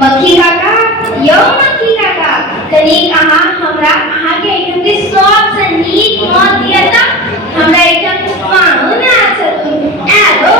मक्खी काका यो मक्खी काका कनी कहा हमरा आहा के एकदम के सबसे नीक मत दिया था हमरा एकदम पाहुन आ छथुन एलो